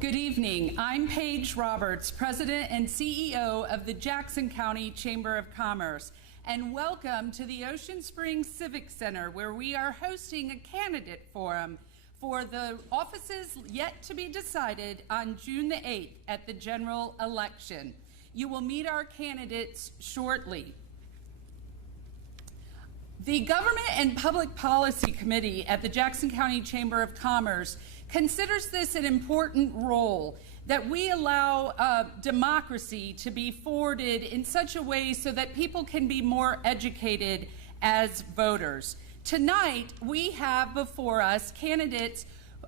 Good evening. I'm Paige Roberts, President and CEO of the Jackson County Chamber of Commerce, and welcome to the Ocean Springs Civic Center, where we are hosting a candidate forum for the offices yet to be decided on June the 8th at the general election. You will meet our candidates shortly. The Government and Public Policy Committee at the Jackson County Chamber of Commerce considers this an important role, that we allow democracy to be forwarded in such a way so that people can be more educated as voters. Tonight, we have before us candidates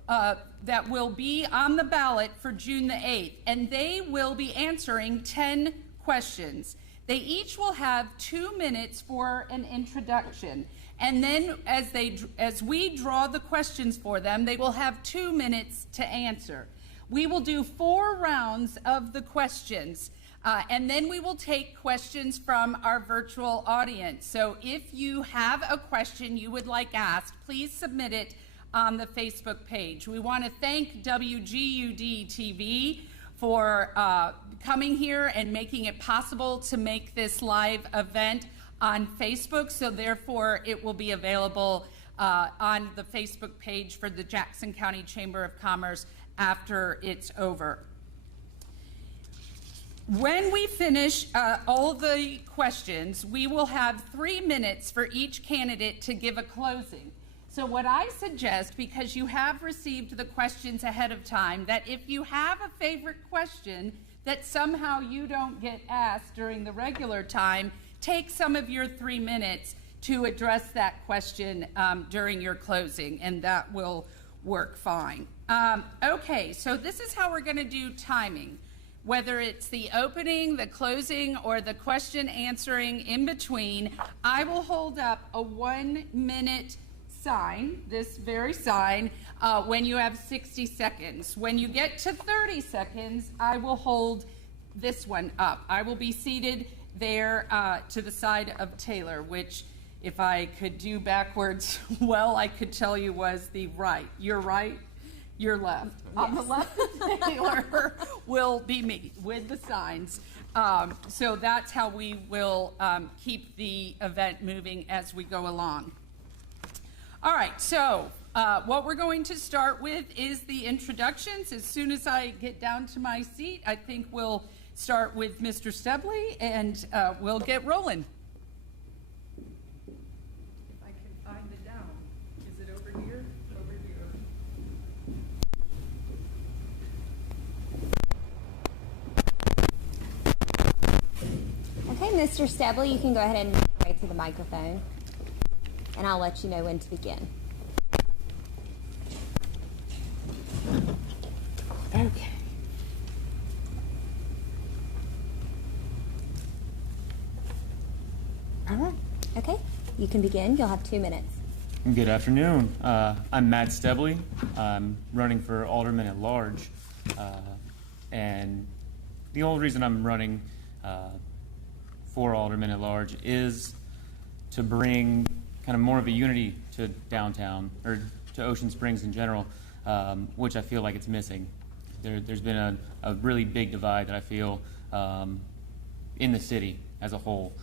that will be on the ballot for June the 8th, and they will be answering 10 questions. They each will have 2 minutes for an introduction, and then as we draw the questions for them, they will have 2 minutes to answer. We will do 4 rounds of the questions, and then we will take questions from our virtual audience. So if you have a question you would like asked, please submit it on the Facebook page. We want to thank WGUD TV for coming here and making it possible to make this live event on Facebook, so therefore it will be available on the Facebook page for the Jackson County Chamber of Commerce after it's over. When we finish all the questions, we will have 3 minutes for each candidate to give a closing. So what I suggest, because you have received the questions ahead of time, that if you have a favorite question that somehow you don't get asked during the regular time, take some of your 3 minutes to address that question during your closing, and that will work fine. Okay, so this is how we're going to do timing. Whether it's the opening, the closing, or the question answering in between, I will hold up a 1-minute sign, this very sign, when you have 60 seconds. When you get to 30 seconds, I will hold this one up. I will be seated there to the side of Taylor, which if I could do backwards, well, I could tell you was the right. You're right, you're left. Yes. On the left of Taylor will be me with the signs. So that's how we will keep the event moving as we go along. All right, so what we're going to start with is the introductions. As soon as I get down to my seat, I think we'll start with Mr. Stebley, and we'll get rolling. If I can find it down. Is it over here? Over here. Okay, Mr. Stebley, you can go ahead and make your way to the microphone, and I'll let you know when to begin. Okay. All right. Okay, you can begin. You'll have 2 minutes. Good afternoon. I'm Matt Stebley. I'm running for Alderman at large. And the only reason I'm running for Alderman at large is to bring kind of more of a unity to downtown, or to Ocean Springs in general, which I feel like it's missing. There's been a really big divide that I feel in the city as a whole,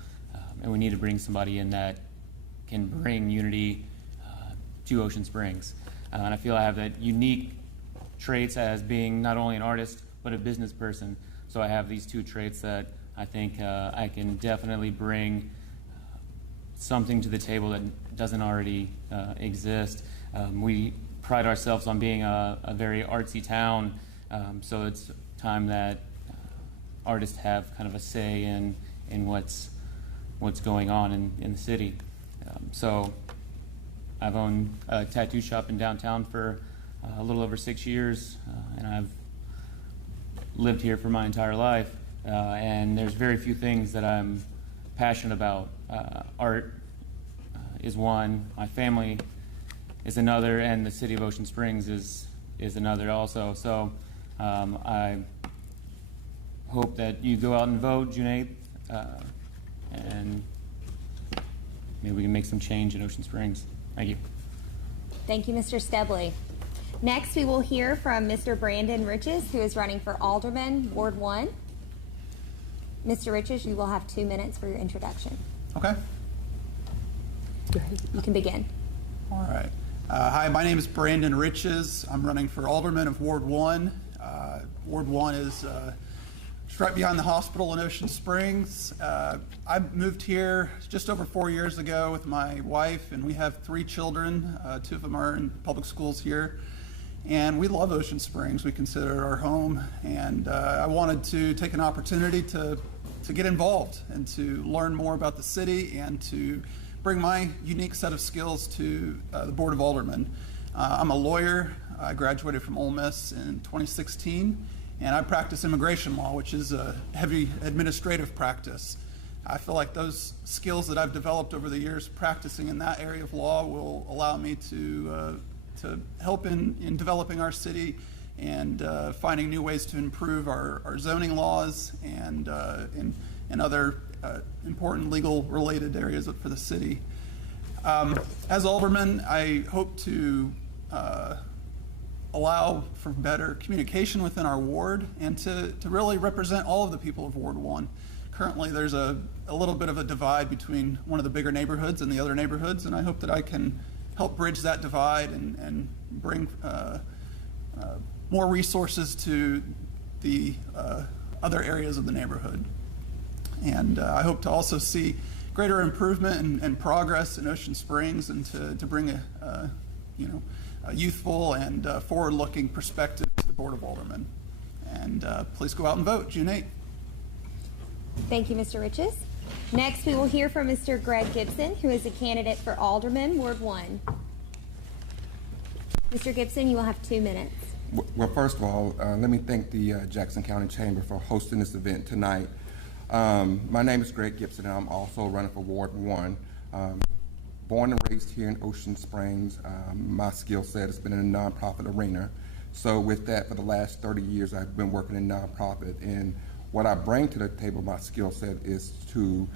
and we need to bring somebody in that can bring unity to Ocean Springs. And I feel I have that unique traits as being not only an artist but a business person. So I have these 2 traits that I think I can definitely bring something to the table that doesn't already exist. We pride ourselves on being a very artsy town, so it's time that artists have kind of a say in what's going on in the city. So I've owned a tattoo shop in downtown for a little over 6 years, and I've lived here for my entire life, and there's very few things that I'm passionate about. Art is one, my family is another, and the city of Ocean Springs is another also. So I hope that you go out and vote June 8th, and maybe we can make some change in Ocean Springs. Thank you. Thank you, Mr. Stebley. Next, we will hear from Mr. Brandon Riches, who is running for Alderman, Ward 1. Mr. Riches, you will have 2 minutes for your introduction. Okay. You can begin. All right. Hi, my name is Brandon Riches. I'm running for Alderman of Ward 1. Ward 1 is just right behind the hospital in Ocean Springs. I moved here just over 4 years ago with my wife, and we have 3 children. 2 of them are in public schools here. And we love Ocean Springs. We consider it our home. And I wanted to take an opportunity to get involved and to learn more about the city and to bring my unique set of skills to the Board of Aldermen. I'm a lawyer. I graduated from Ole Miss in 2016, and I practice immigration law, which is a heavy administrative practice. I feel like those skills that I've developed over the years practicing in that area of law will allow me to help in developing our city and finding new ways to improve our zoning laws and other important legal related areas for the city. As Alderman, I hope to allow for better communication within our ward and to really represent all of the people of Ward 1. Currently there's a little bit of a divide between one of the bigger neighborhoods and the other neighborhoods, and I hope that I can help bridge that divide and bring more resources to the other areas of the neighborhood. And I hope to also see greater improvement and progress in Ocean Springs, and to bring a youthful and forward-looking perspective to the Board of Aldermen. And please go out and vote, June 8th. Thank you, Mr. Riches. Next, we will hear from Mr. Greg Gibson, who is a candidate for Alderman, Ward 1. Mr. Gibson, you will have 2 minutes. Well, first of all, let me thank the Jackson County Chamber for hosting this event tonight. My name is Greg Gibson, and I'm also running for Ward 1. Born and raised here in Ocean Springs, my skill set has been in the nonprofit arena. So with that, for the last 30 years, I've been working in nonprofit. And what I bring to the table, my skill set, is to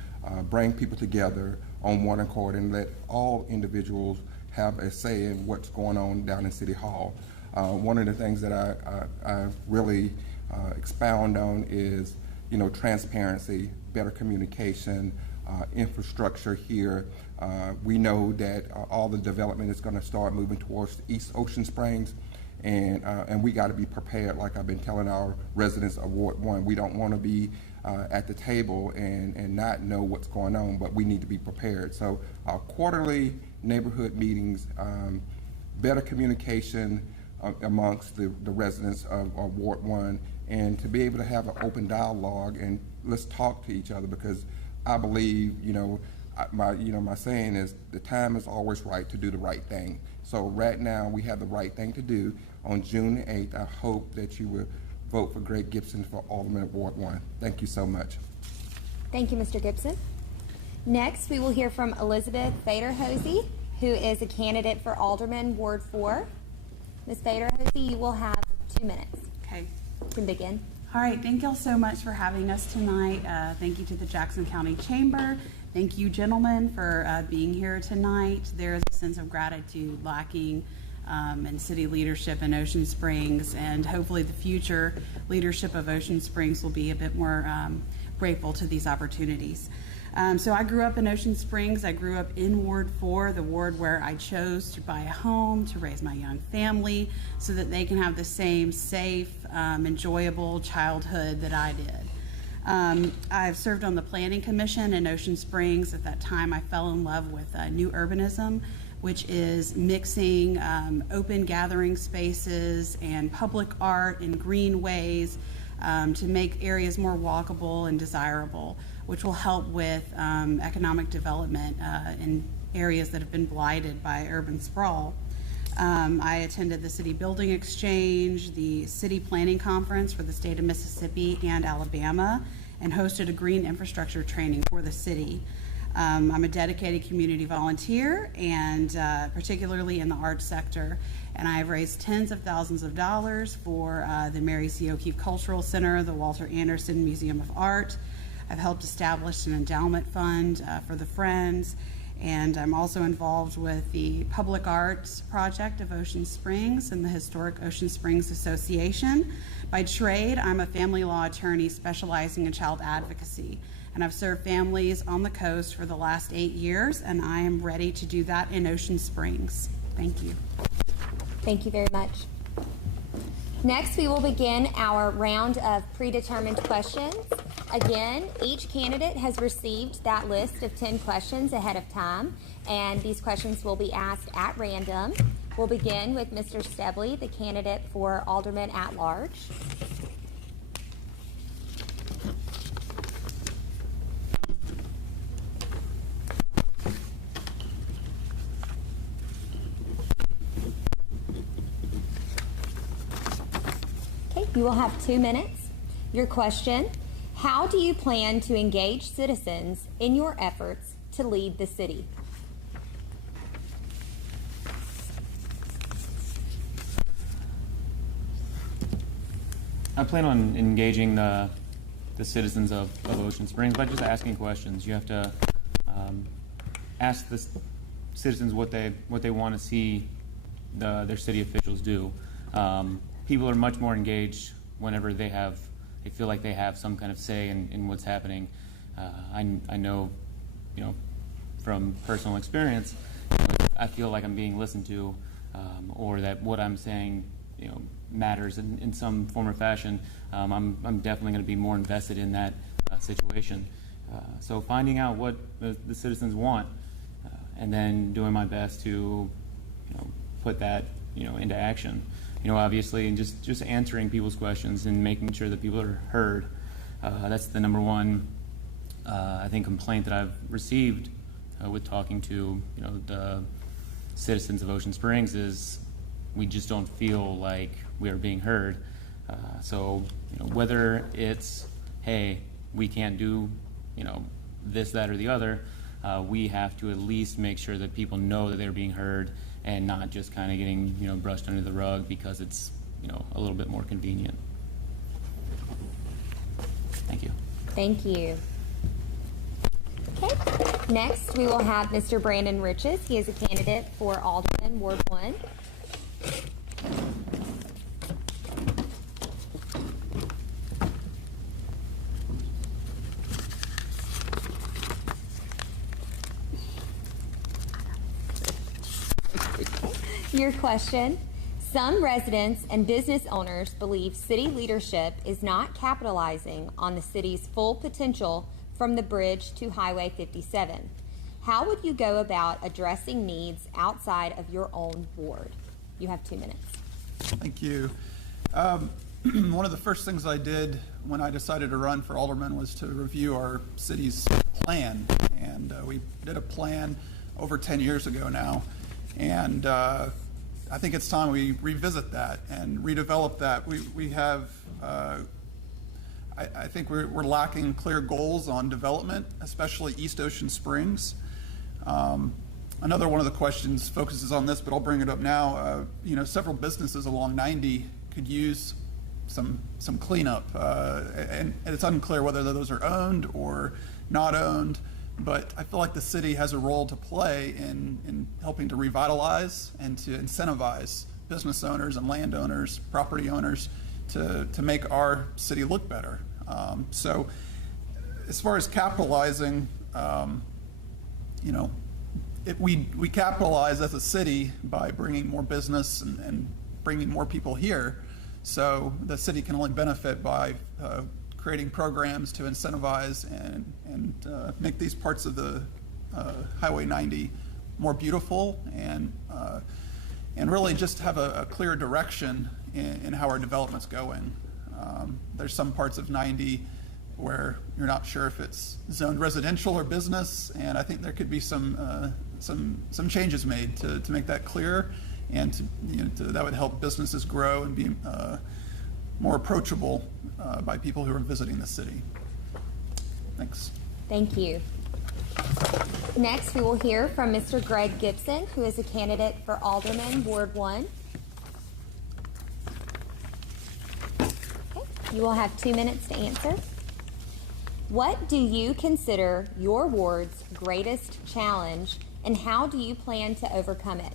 bring people together on one accord and let all individuals have a say in what's going on down in City Hall. One of the things that I really expound on is, transparency, better communication, infrastructure here. We know that all the development is going to start moving towards East Ocean Springs, and we got to be prepared. Like I've been telling our residents of Ward 1, we don't want to be at the table and not know what's going on, but we need to be prepared. So our quarterly neighborhood meetings, better communication amongst the residents of Ward 1, and to be able to have an open dialogue and let's talk to each other, because I believe, my saying is the time is always right to do the right thing. So right now we have the right thing to do. On June 8th, I hope that you will vote for Greg Gibson for Alderman of Ward 1. Thank you so much. Thank you, Mr. Gibson. Next, we will hear from Elizabeth Faderhosey, who is a candidate for Alderman, Ward 4. Ms. Faderhosey, you will have 2 minutes. Okay. You can begin. All right. Thank y'all so much for having us tonight. Thank you to the Jackson County Chamber. Thank you, gentlemen, for being here tonight. There is a sense of gratitude lacking in city leadership in Ocean Springs, and hopefully the future leadership of Ocean Springs will be a bit more grateful to these opportunities. So I grew up in Ocean Springs. I grew up in Ward 4, the ward where I chose to buy a home, to raise my young family, so that they can have the same safe, enjoyable childhood that I did. I've served on the Planning Commission in Ocean Springs. At that time, I fell in love with new urbanism, which is mixing open gathering spaces and public art and greenways to make areas more walkable and desirable, which will help with economic development in areas that have been blighted by urban sprawl. I attended the City Building Exchange, the City Planning Conference for the state of Mississippi and Alabama, and hosted a green infrastructure training for the city. I'm a dedicated community volunteer, and particularly in the arts sector, and I've raised tens of thousands of dollars for the Mary C. O'Keefe Cultural Center, the Walter Anderson Museum of Art. I've helped establish an endowment fund for the Friends, and I'm also involved with the Public Arts Project of Ocean Springs and the Historic Ocean Springs Association. By trade, I'm a family law attorney specializing in child advocacy, and I've served families on the coast for the last 8 years, and I am ready to do that in Ocean Springs. Thank you. Thank you very much. Next, we will begin our round of predetermined questions. Again, each candidate has received that list of 10 questions ahead of time, and these questions will be asked at random. We'll begin with Mr. Stebley, the candidate for Alderman at Large. You will have 2 minutes. Your question: how do you plan to engage citizens in your efforts to lead the city? I plan on engaging the citizens of Ocean Springs by just asking questions. You have to ask the citizens what they want to see their city officials do. People are much more engaged whenever they feel like they have some kind of say in what's happening. I know, from personal experience, I feel like I'm being listened to, or that what I'm saying, matters in some form or fashion. I'm definitely going to be more invested in that situation. So finding out what the citizens want, and then doing my best to, put that, into action. Obviously, and just answering people's questions and making sure that people are heard. That's the number one, I think, complaint that I've received with talking to, the citizens of Ocean Springs is we just don't feel like we are being heard. So, whether it's, hey, we can't do, this, that, or the other, we have to at least make sure that people know that they're being heard, and not just kind of getting, brushed under the rug because it's, a little bit more convenient. Thank you. Thank you. Okay. Next, we will have Mr. Brandon Riches. He is a candidate for Alderman, Ward 1. Your question: some residents and business owners believe city leadership is not capitalizing on the city's full potential from the bridge to Highway 57. How would you go about addressing needs outside of your own ward? You have 2 minutes. Thank you. One of the first things I did when I decided to run for alderman was to review our city's plan. And we did a plan over 10 years ago now. And I think it's time we revisit that and redevelop that. We have, I think we're lacking clear goals on development, especially East Ocean Springs. Another one of the questions focuses on this, but I'll bring it up now. Several businesses along 90 could use some cleanup, and it's unclear whether those are owned or not owned. But I feel like the city has a role to play in helping to revitalize and to incentivize business owners and landowners, property owners, to make our city look better. So as far as capitalizing, we capitalize as a city by bringing more business and bringing more people here. So the city can only benefit by creating programs to incentivize and make these parts of the Highway 90 more beautiful and really just have a clear direction in how our development's going. There's some parts of 90 where you're not sure if it's zoned residential or business, and I think there could be some changes made to make that clear, and that would help businesses grow and be more approachable by people who are visiting the city. Thanks. Thank you. Next, we will hear from Mr. Greg Gibson, who is a candidate for Alderman, Ward 1. Okay. You will have 2 minutes to answer. What do you consider your ward's greatest challenge, and how do you plan to overcome it?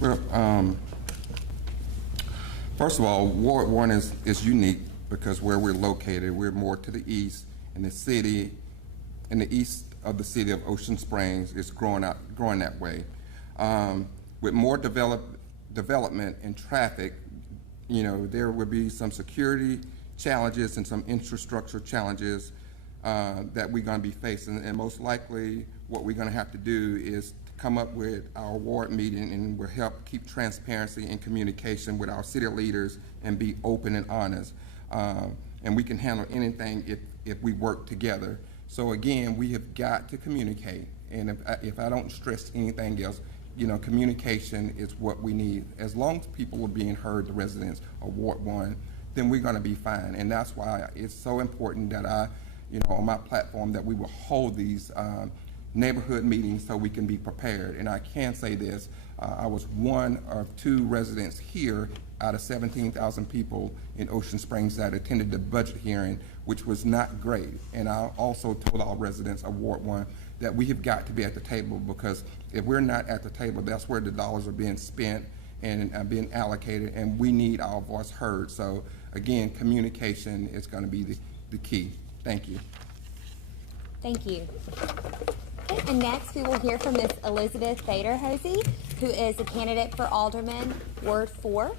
Well, first of all, Ward 1 is unique because where we're located, we're more to the east, and in the east of the city of Ocean Springs is growing that way. With more development and traffic, there will be some security challenges and some infrastructure challenges that we're going to be facing, and most likely what we're going to have to do is come up with our ward meeting, and will help keep transparency and communication with our city leaders and be open and honest. And we can handle anything if we work together. So again, we have got to communicate, and if I don't stress anything else, communication is what we need. As long as people are being heard, the residents of Ward 1, then we're going to be fine. And that's why it's so important that on my platform, that we will hold these neighborhood meetings so we can be prepared. And I can say this, I was one of 2 residents here out of 17,000 people in Ocean Springs that attended the budget hearing, which was not great. And I also told all residents of Ward 1 that we have got to be at the table, because if we're not at the table, that's where the dollars are being spent and being allocated, and we need our voice heard. So again, communication is going to be the key. Thank you. Thank you. Okay, and next we will hear from Ms. Elizabeth Faderhosey, who is a candidate for Alderman, Ward 4.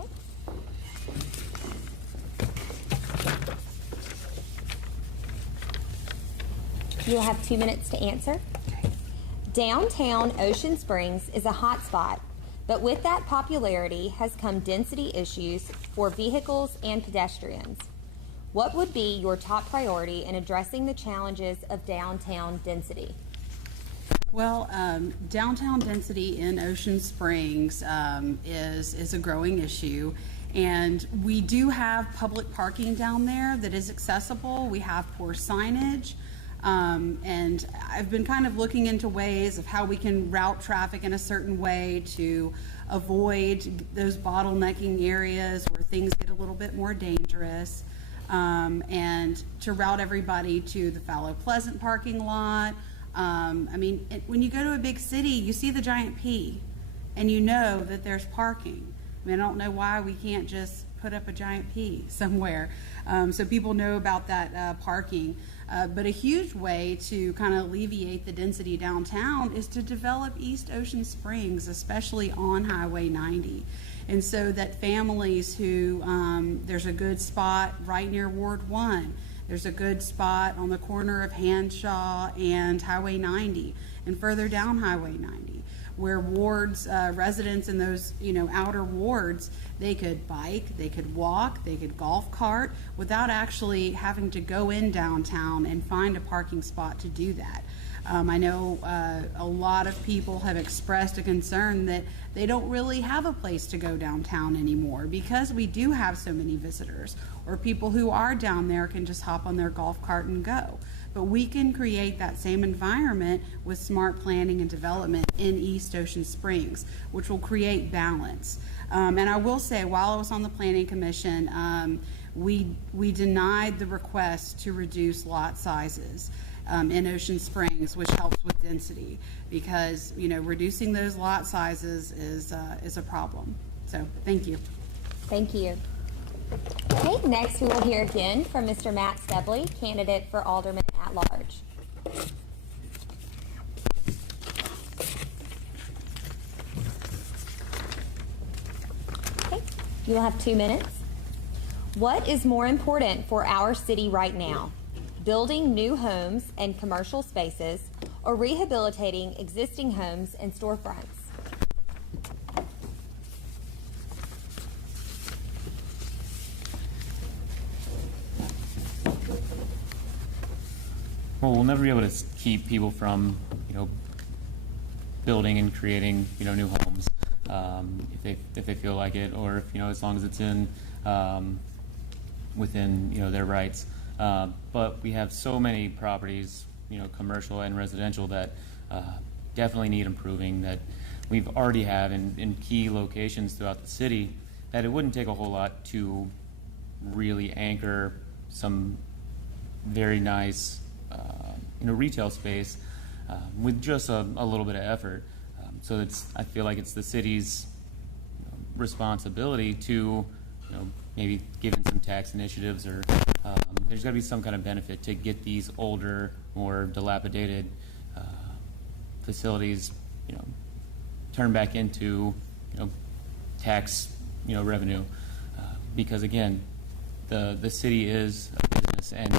Okay. You'll have 2 minutes to answer. Downtown Ocean Springs is a hot spot, but with that popularity has come density issues for vehicles and pedestrians. What would be your top priority in addressing the challenges of downtown density? Well, downtown density in Ocean Springs is a growing issue, and we do have public parking down there that is accessible. We have poor signage, and I've been kind of looking into ways of how we can route traffic in a certain way to avoid those bottlenecking areas where things get a little bit more dangerous. And to route everybody to the Fallow Pleasant parking lot. When you go to a big city, you see the giant P, and you know that there's parking. I don't know why we can't just put up a giant P somewhere, so people know about that parking. But a huge way to kind of alleviate the density downtown is to develop East Ocean Springs, especially on Highway 90. And so that families who, there's a good spot right near Ward 1, there's a good spot on the corner of Hanshaw and Highway 90, and further down Highway 90, where wards, residents in those, outer wards, they could bike, they could walk, they could golf cart without actually having to go in downtown and find a parking spot to do that. I know a lot of people have expressed a concern that they don't really have a place to go downtown anymore because we do have so many visitors, or people who are down there can just hop on their golf cart and go. But we can create that same environment with smart planning and development in East Ocean Springs, which will create balance. And I will say, while I was on the Planning Commission, we denied the request to reduce lot sizes in Ocean Springs, which helps with density, because reducing those lot sizes is a problem. So thank you. Thank you. Okay, next we will hear again from Mr. Matt Stebley, candidate for Alderman at Large. Okay, you will have 2 minutes. What is more important for our city right now? Building new homes and commercial spaces, or rehabilitating existing homes and storefronts? Well, we'll never be able to keep people from, building and creating, new homes, if they feel like it, or if, as long as it's in, within, their rights. But we have so many properties, commercial and residential, that definitely need improving, that we've already have in key locations throughout the city, that it wouldn't take a whole lot to really anchor some very nice retail space with just a little bit of effort. So I feel like it's the city's responsibility to maybe given some tax initiatives or there's got to be some kind of benefit to get these older, more dilapidated facilities turned back into tax revenue, because again, the city is a business, and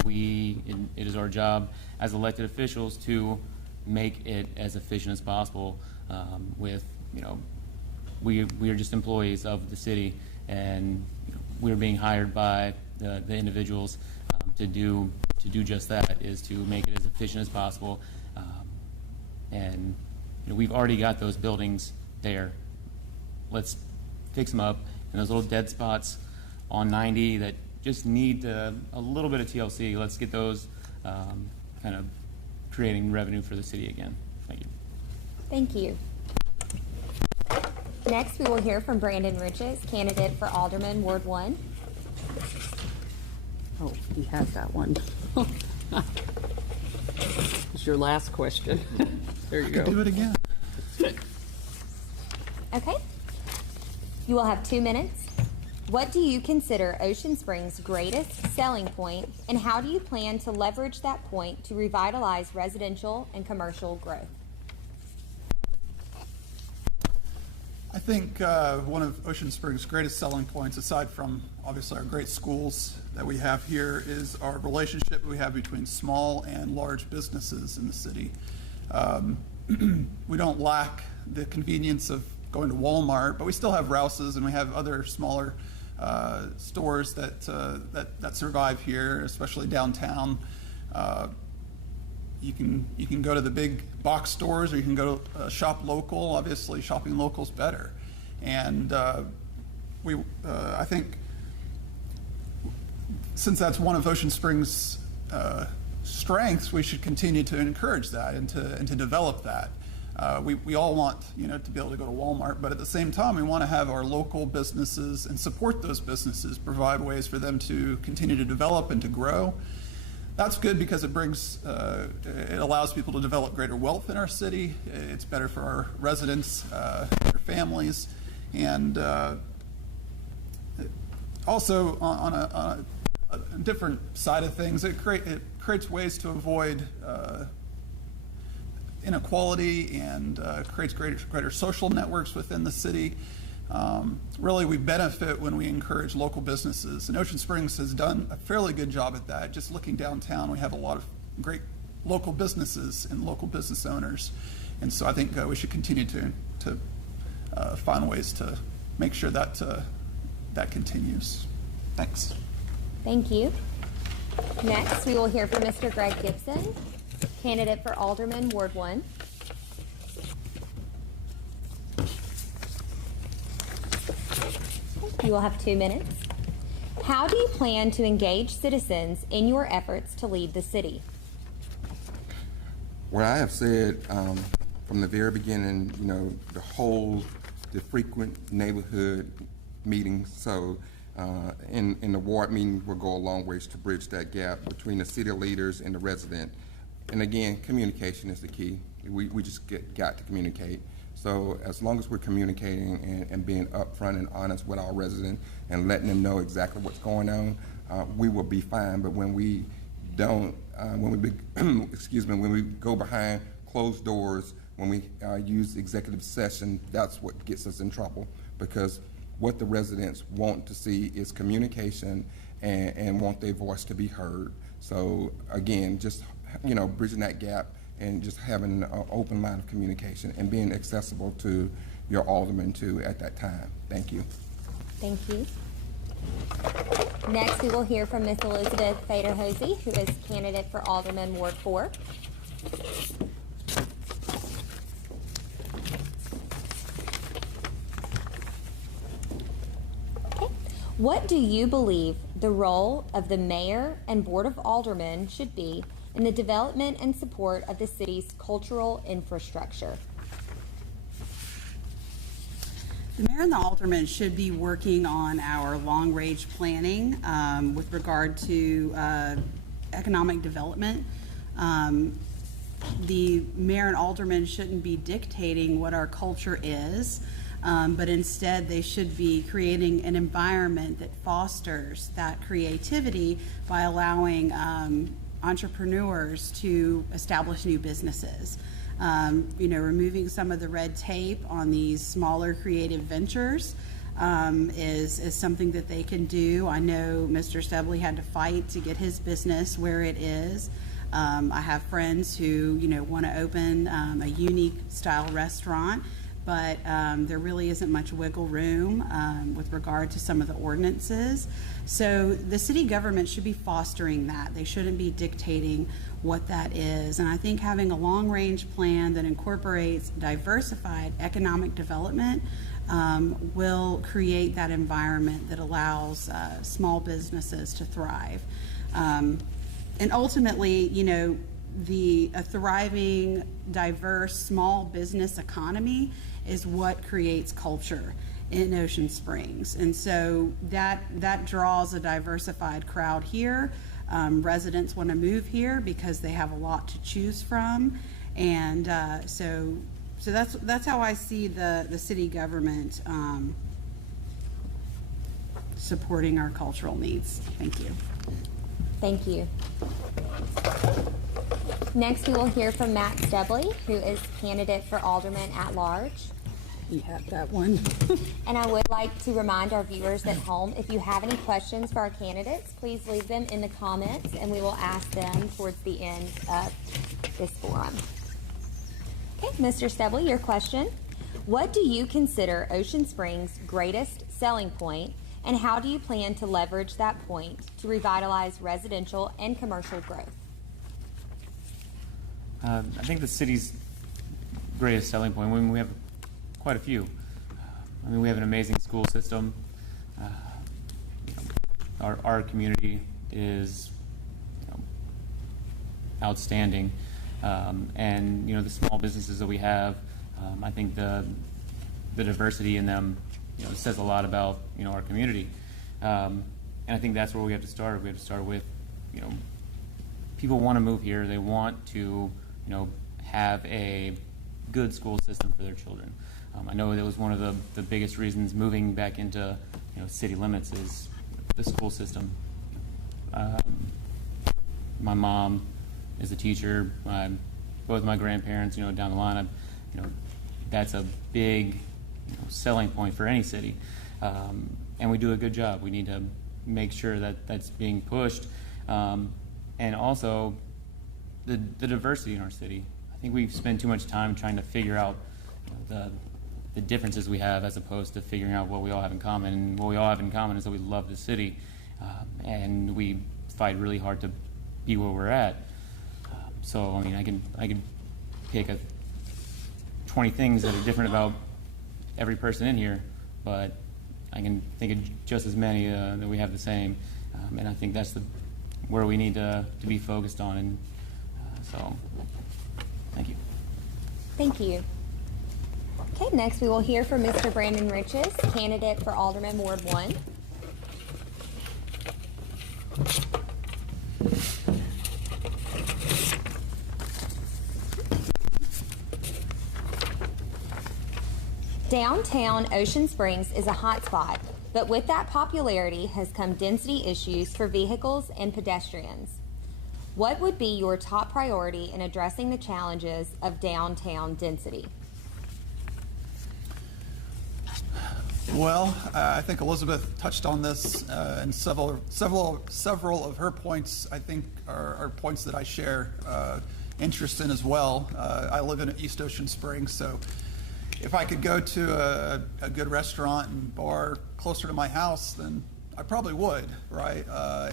it is our job as elected officials to make it as efficient as possible. We are just employees of the city, and we're being hired by the individuals to do just that, is to make it as efficient as possible. And we've already got those buildings there. Let's fix them up. And those little dead spots on 90 that just need a little bit of TLC, let's get those kind of creating revenue for the city again. Thank you. Thank you. Next, we will hear from Brandon Riches, candidate for Alderman, Ward 1. Oh, he has that one. It's your last question. There you go. Do it again. Okay. You will have 2 minutes. What do you consider Ocean Springs' greatest selling point, and how do you plan to leverage that point to revitalize residential and commercial growth? I think one of Ocean Springs' greatest selling points, aside from obviously our great schools that we have here, is our relationship we have between small and large businesses in the city. We don't lack the convenience of going to Walmart, but we still have Rouse's, and we have other smaller stores that survive here, especially downtown. You can go to the big box stores, or you can go shop local. Obviously, shopping local is better, and I think since that's one of Ocean Springs' strengths, we should continue to encourage that and to develop that. We all want to be able to go to Walmart, but at the same time, we want to have our local businesses and support those businesses, provide ways for them to continue to develop and to grow. That's good because it it allows people to develop greater wealth in our city. It's better for our residents, their families, and also on a different side of things, it creates ways to avoid inequality and creates greater social networks within the city. Really, we benefit when we encourage local businesses, and Ocean Springs has done a fairly good job at that. Just looking downtown, we have a lot of great local businesses and local business owners, and so I think we should continue to find ways to make sure that that continues. Thanks. Thank you. Next, we will hear from Mr. Greg Gibson, candidate for Alderman, Ward 1. You will have 2 minutes. How do you plan to engage citizens in your efforts to lead the city? What I have said from the very beginning, the frequent neighborhood meetings. So in the ward meeting will go a long ways to bridge that gap between the city leaders and the resident. And again, communication is the key. We just got to communicate. So as long as we're communicating and being upfront and honest with our residents and letting them know exactly what's going on, we will be fine. But when we don't, when we go behind closed doors, when we use executive session, that's what gets us in trouble, because what the residents want to see is communication and want their voice to be heard. So again, just bridging that gap and just having an open line of communication and being accessible to your alderman too at that time. Thank you. Thank you. Next, we will hear from Ms. Elizabeth Fader-Hosey, who is candidate for Alderman, Ward 4. Okay. What do you believe the role of the mayor and board of aldermen should be in the development and support of the city's cultural infrastructure? The mayor and the aldermen should be working on our long-range planning with regard to economic development. The mayor and aldermen shouldn't be dictating what our culture is, but instead they should be creating an environment that fosters that creativity by allowing entrepreneurs to establish new businesses. Removing some of the red tape on these smaller creative ventures is something that they can do. I know Mr. Stebley had to fight to get his business where it is. I have friends who, want to open a unique style restaurant, but there really isn't much wiggle room with regard to some of the ordinances. So the city government should be fostering that. They shouldn't be dictating what that is. And I think having a long-range plan that incorporates diversified economic development will create that environment that allows small businesses to thrive. And ultimately, a thriving, diverse, small business economy is what creates culture in Ocean Springs. And so that draws a diversified crowd here. Residents want to move here because they have a lot to choose from. And so that's how I see the city government supporting our cultural needs. Thank you. Thank you. Next, we will hear from Matt Stebley, who is candidate for Alderman at Large. You have that one. And I would like to remind our viewers at home, if you have any questions for our candidates, please leave them in the comments and we will ask them towards the end of this forum. Okay, Mr. Stebley, your question. What do you consider Ocean Springs' greatest selling point, and how do you plan to leverage that point to revitalize residential and commercial growth? I think the city's greatest selling point, we have quite a few. We have an amazing school system. Our community is outstanding. And the small businesses that we have, I think the diversity in them says a lot about our community. And I think that's where we have to start. We have to start with people want to move here. They want to have a good school system for their children. I know that was one of the biggest reasons moving back into city limits is the school system. My mom is a teacher. Both my grandparents, down the line, that's a big selling point for any city. And we do a good job. We need to make sure that that's being pushed. And also the diversity in our city. I think we've spent too much time trying to figure out the differences we have as opposed to figuring out what we all have in common. And what we all have in common is that we love the city, and we fight really hard to be where we're at. So I can pick 20 things that are different about every person in here, but I can think of just as many that we have the same. And I think that's where we need to be focused on. And so, thank you. Thank you. Okay, next we will hear from Mr. Brandon Riches, candidate for Alderman Ward 1. Downtown Ocean Springs is a hotspot, but with that popularity has come density issues for vehicles and pedestrians. What would be your top priority in addressing the challenges of downtown density? Well, I think Elizabeth touched on this, and several of her points, I think, are points that I share interest in as well. I live in East Ocean Springs, so if I could go to a good restaurant and bar closer to my house, then I probably would, right?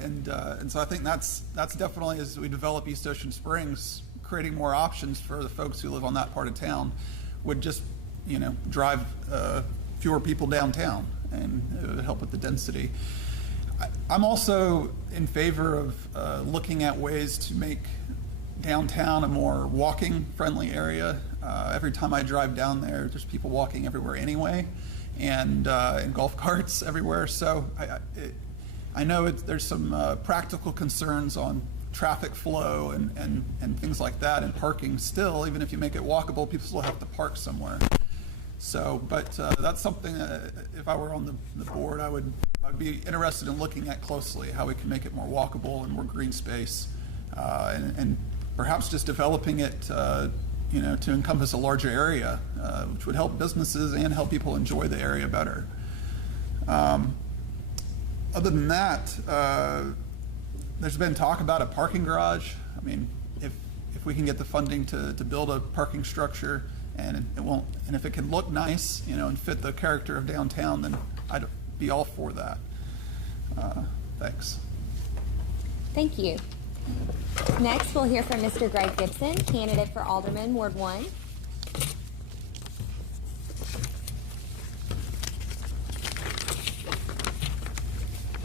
And so I think that's definitely, as we develop East Ocean Springs, creating more options for the folks who live on that part of town would just, drive fewer people downtown, and it would help with the density. I'm also in favor of looking at ways to make downtown a more walking friendly area. Every time I drive down there, there's people walking everywhere anyway, and golf carts everywhere. So I know there's some practical concerns on traffic flow and things like that, and parking still. Even if you make it walkable, people still have to park somewhere. So, but that's something that if I were on the board, I would be interested in looking at closely, how we can make it more walkable and more green space, and perhaps just developing it, to encompass a larger area, which would help businesses and help people enjoy the area better. Other than that, there's been talk about a parking garage. I mean, if we can get the funding to build a parking structure, and if it can look nice, and fit the character of downtown, then I'd be all for that. Thanks. Thank you. Next, we'll hear from Mr. Greg Gibson, candidate for Alderman, Ward 1.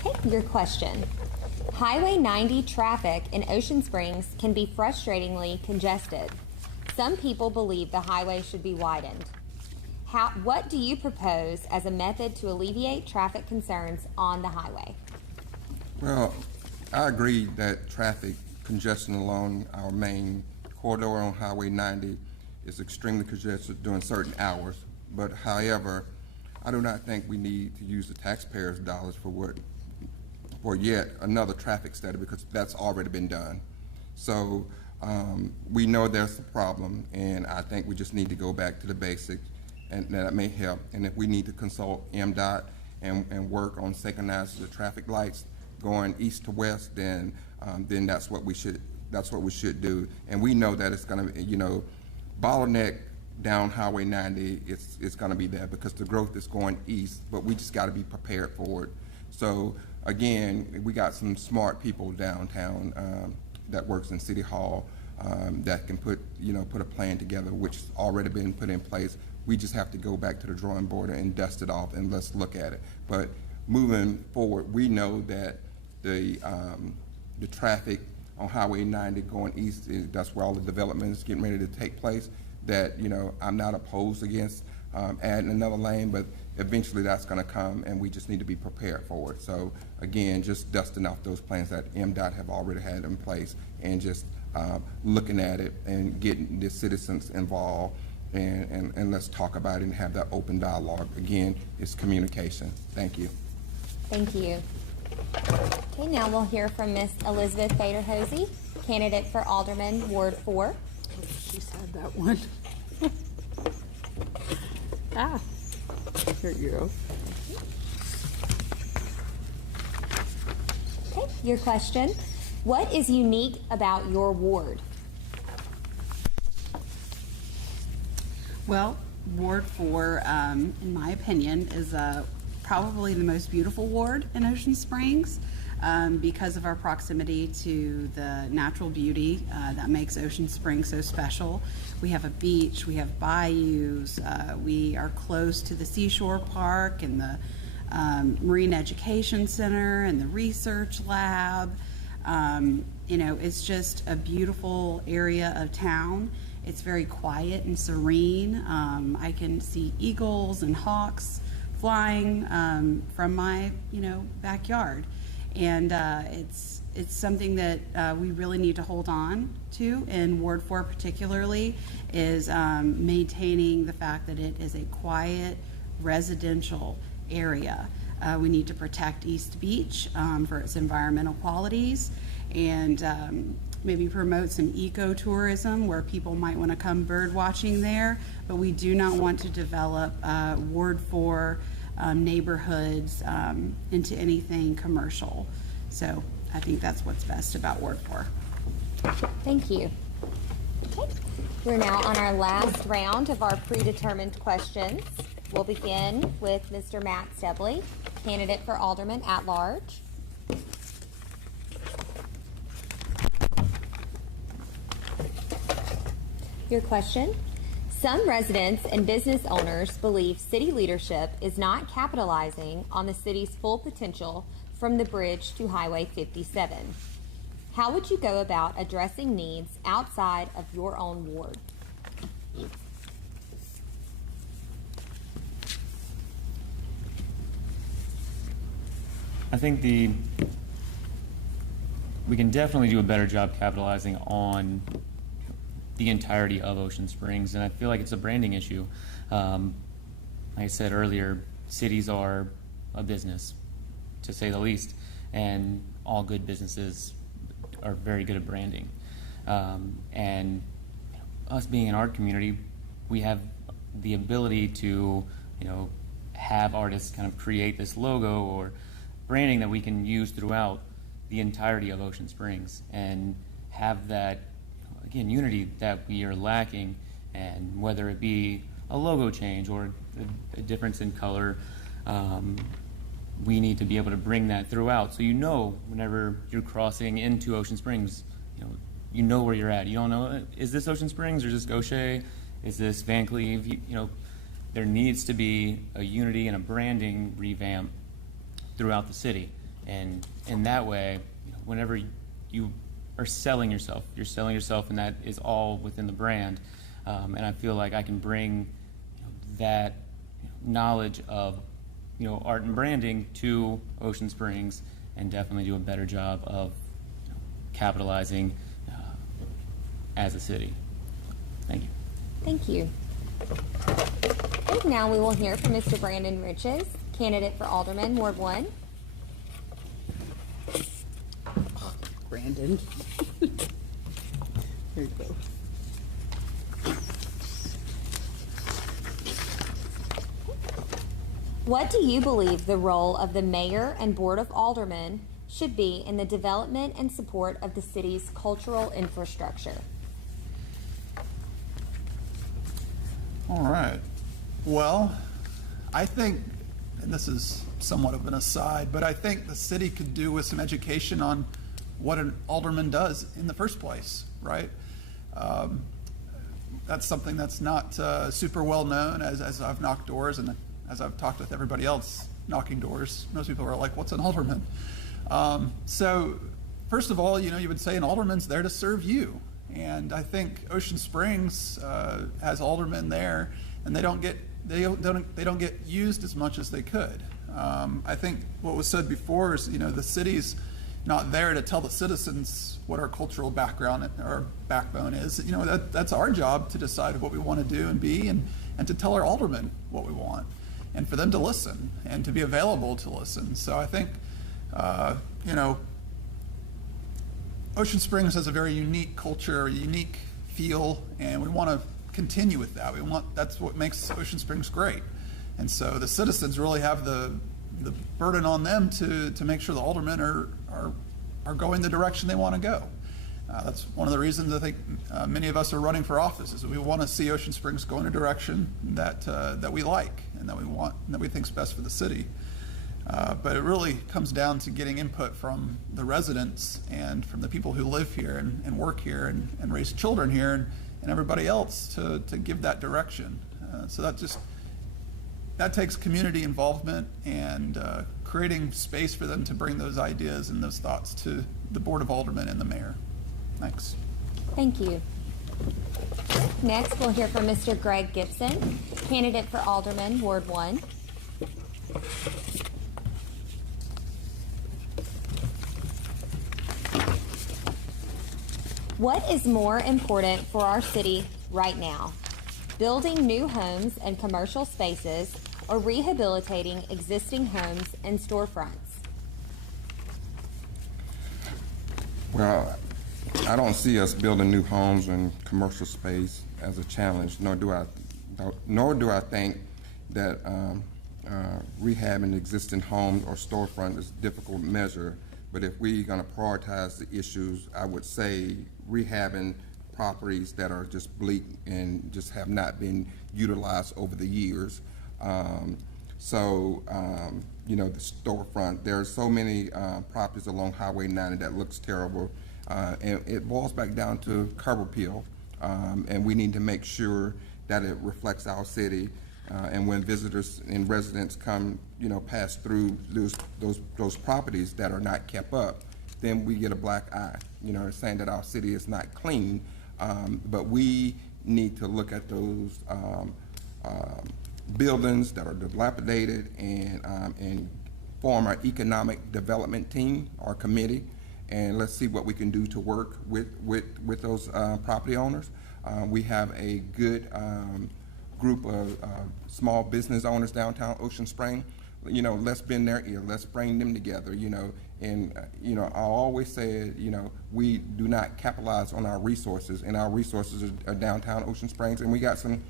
Okay, your question. Highway 90 traffic in Ocean Springs can be frustratingly congested. Some people believe the highway should be widened. What do you propose as a method to alleviate traffic concerns on the highway? Well, I agree that traffic congestion along our main corridor on Highway 90 is extremely congested during certain hours. But however, I do not think we need to use the taxpayers' dollars for yet another traffic study, because that's already been done. So we know there's a problem, and I think we just need to go back to the basics, and that may help. And if we need to consult MDOT and work on synchronizing the traffic lights going east to west, then that's what we should do. And we know that it's going to, bottleneck down Highway 90. It's going to be there because the growth is going east, but we just got to be prepared for it. So again, we got some smart people downtown that works in City Hall that can put a plan together, which has already been put in place. We just have to go back to the drawing board and dust it off, and let's look at it. But moving forward, we know that the traffic on Highway 90 going east, that's where all the development is getting ready to take place. That I'm not opposed against adding another lane, but eventually that's going to come, and we just need to be prepared for it. So again, just dusting off those plans that MDOT have already had in place, and just looking at it and getting the citizens involved, and let's talk about it and have that open dialogue. Again, it's communication. Thank you. Thank you. Okay, now we'll hear from Miss Elizabeth Fader-Hosey, candidate for Alderman, Ward 4. She's had that one. Here you go. Okay, your question. What is unique about your ward? Well, Ward 4, in my opinion, is probably the most beautiful ward in Ocean Springs because of our proximity to the natural beauty that makes Ocean Springs so special. We have a beach, we have bayous, we are close to the Seashore Park and the Marine Education Center and the Research Lab. It's just a beautiful area of town. It's very quiet and serene. I can see eagles and hawks flying from my backyard, and it's something that we really need to hold on to in Ward 4 particularly, is maintaining the fact that it is a quiet residential area. We need to protect East Beach for its environmental qualities, and maybe promote some ecotourism where people might want to come bird watching there, but we do not want to develop Ward 4 neighborhoods into anything commercial. So I think that's what's best about Ward 4. Thank you. Okay. We're now on our last round of our predetermined questions. We'll begin with Mr. Matt Stebley, candidate for Alderman at large. Your question. Some residents and business owners believe city leadership is not capitalizing on the city's full potential from the bridge to Highway 57. How would you go about addressing needs outside of your own ward? I think we can definitely do a better job capitalizing on the entirety of Ocean Springs, and I feel like it's a branding issue. Like I said earlier, cities are a business, to say the least, and all good businesses are very good at branding. And us being an art community, we have the ability to, have artists kind of create this logo or branding that we can use throughout the entirety of Ocean Springs and have that, again, unity that we are lacking, and whether it be a logo change or a difference in color, we need to be able to bring that throughout. So whenever you're crossing into Ocean Springs, you know where you're at. You don't know, is this Ocean Springs or is this Gaucher? Is this Van Cleve? There needs to be a unity and a branding revamp throughout the city. And in that way, whenever you are selling yourself, you're selling yourself, and that is all within the brand. And I feel like I can bring that knowledge of art and branding to Ocean Springs and definitely do a better job of capitalizing as a city. Thank you. Thank you. And now we will hear from Mr. Brandon Riches, candidate for Alderman, Ward 1. Brandon. Here you go. What do you believe the role of the mayor and board of aldermen should be in the development and support of the city's cultural infrastructure? All right. Well, I think, and this is somewhat of an aside, but I think the city could do with some education on what an alderman does in the first place, right? That's something that's not super well known as I've knocked doors and as I've talked with everybody else knocking doors. Most people are like, what's an alderman? So first of all, you would say an alderman's there to serve you. And I think Ocean Springs has aldermen there, and they don't get used as much as they could. I think what was said before is, the city's not there to tell the citizens what our cultural background or backbone is. That's our job to decide what we want to do and be, and to tell our aldermen what we want, and for them to listen and to be available to listen. So I think, Ocean Springs has a very unique culture, a unique feel, and we want to continue with that. That's what makes Ocean Springs great. And so the citizens really have the burden on them to make sure the aldermen are going the direction they want to go. That's one of the reasons I think many of us are running for office, is we want to see Ocean Springs go in a direction that we like and that we want and that we think is best for the city. But it really comes down to getting input from the residents and from the people who live here and work here and raise children here and everybody else to give that direction. So that takes community involvement and creating space for them to bring those ideas and those thoughts to the Board of Aldermen and the mayor. Thanks. Thank you. Next, we'll hear from Mr. Greg Gibson, candidate for Alderman, Ward 1. What is more important for our city right now? Building new homes and commercial spaces, or rehabilitating existing homes and storefronts? Well, I don't see us building new homes and commercial space as a challenge, nor do I think that rehabbing existing homes or storefront is a difficult measure. But if we're going to prioritize the issues, I would say rehabbing properties that are just bleak and just have not been utilized over the years. The storefront, there are so many properties along Highway 90 that looks terrible. And it boils back down to curb appeal. And we need to make sure that it reflects our city. And when visitors and residents come, pass through those properties that are not kept up, then we get a black eye, saying that our city is not clean. But we need to look at those buildings that are dilapidated and form our economic development team or committee, and let's see what we can do to work with those property owners. We have a good group of small business owners downtown Ocean Spring. You know, let's bend their ear, let's bring them together, you know, and, you know, I always say, you know, we do not capitalize on our resources, and our resources are downtown Ocean Springs, and we got some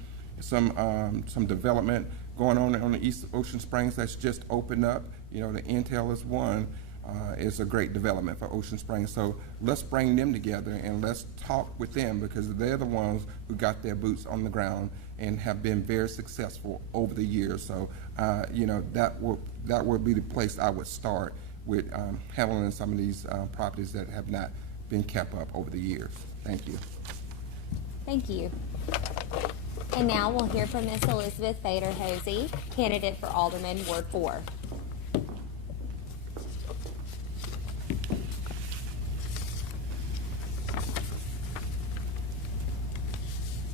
development going on the East Ocean Springs that's just opened up. You know, the Intel is one. It's a great development for Ocean Springs. So let's bring them together and let's talk with them, because they're the ones who got their boots on the ground and have been very successful over the years. So, you know, that would be the place I would start with handling some of these properties that have not been kept up over the years. Thank you. Thank you. And now we'll hear from Miss Elizabeth Fader-Hosey, candidate for Alderman, Ward 4.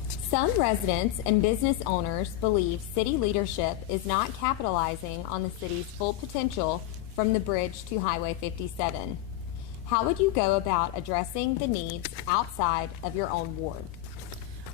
Some residents and business owners believe city leadership is not capitalizing on the city's full potential from the bridge to Highway 57. How would you go about addressing the needs outside of your own ward?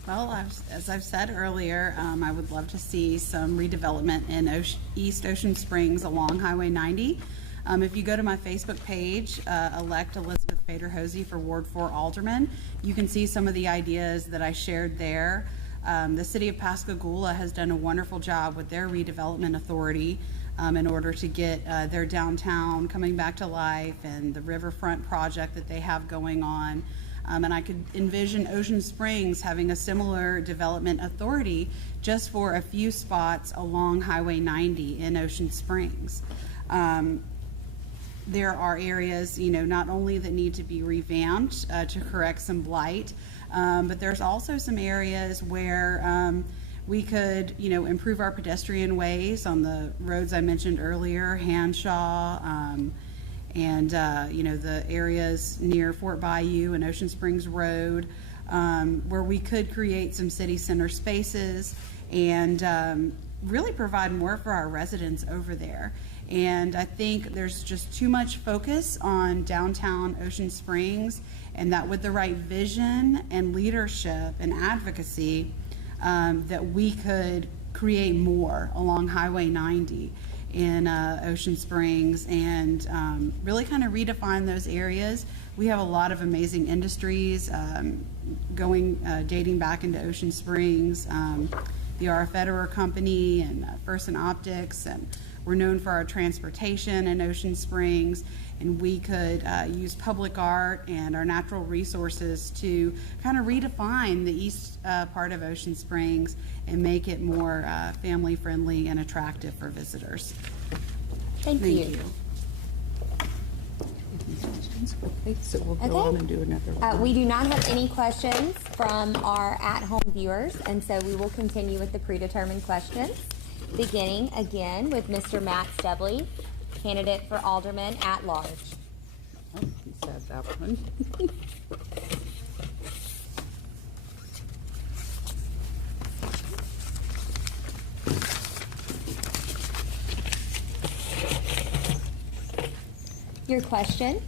Well, as I've said earlier, I would love to see some redevelopment in East Ocean Springs along Highway 90. If you go to my Facebook page, elect Elizabeth Fader-Hosey for Ward 4 Alderman, you can see some of the ideas that I shared there. The city of Pascagoula has done a wonderful job with their redevelopment authority in order to get their downtown coming back to life, and the riverfront project that they have going on. And I could envision Ocean Springs having a similar development authority just for a few spots along Highway 90 in Ocean Springs. There are areas, you know, not only that need to be revamped to correct some blight, but there's also some areas where we could, you know, improve our pedestrian ways on the roads I mentioned earlier, Hanshaw, and you know, the areas near Fort Bayou and Ocean Springs Road, where we could create some city center spaces and really provide more for our residents over there. And I think there's just too much focus on downtown Ocean Springs, and that with the right vision and leadership and advocacy, that we could create more along Highway 90 in Ocean Springs, and really kind of redefine those areas. We have a lot of amazing industries dating back into Ocean Springs, the R. Federer Company and First and Optics, and we're known for our transportation in Ocean Springs, and we could use public art and our natural resources to kind of redefine the east part of Ocean Springs and make it more family friendly and attractive for visitors. Thank you. Okay, so we'll go on and do another one. We do not have any questions from our at-home viewers, and so we will continue with the predetermined questions, beginning again with Mr. Matt Stebley, candidate for Alderman at large. Oh, he said that one. Your question: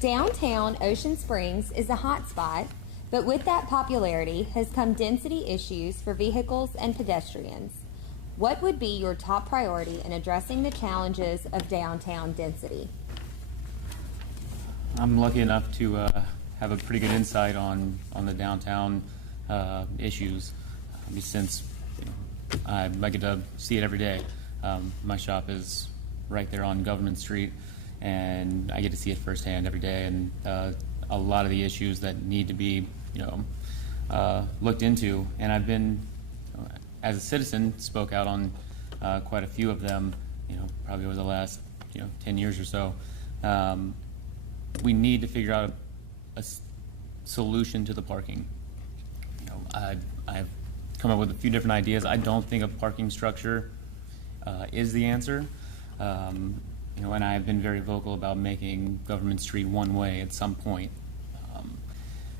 downtown Ocean Springs is a hot spot, but with that popularity has come density issues for vehicles and pedestrians. What would be your top priority in addressing the challenges of downtown density? I'm lucky enough to have a pretty good insight on the downtown issues, since I get to see it every day. My shop is right there on Government Street, and I get to see it firsthand every day. And a lot of the issues that need to be, looked into. And I've been, as a citizen, spoke out on quite a few of them. Probably over the last 10 years or so. We need to figure out a solution to the parking. I've come up with a few different ideas. I don't think a parking structure is the answer. And I've been very vocal about making Government Street one way at some point.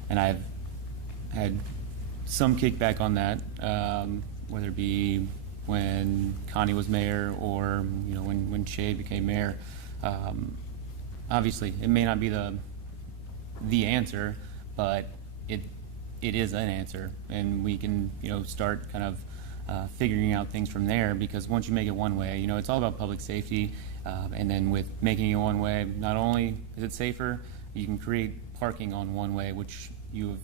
And I've had some kickback on that, whether it be when Connie was mayor or when Shea became mayor. Obviously, it may not be the answer, but it is an answer, and we can start kind of figuring out things from there. Because once you make it one way, it's all about public safety, and then with making it one way, not only is it safer, you can create parking on one way, which you have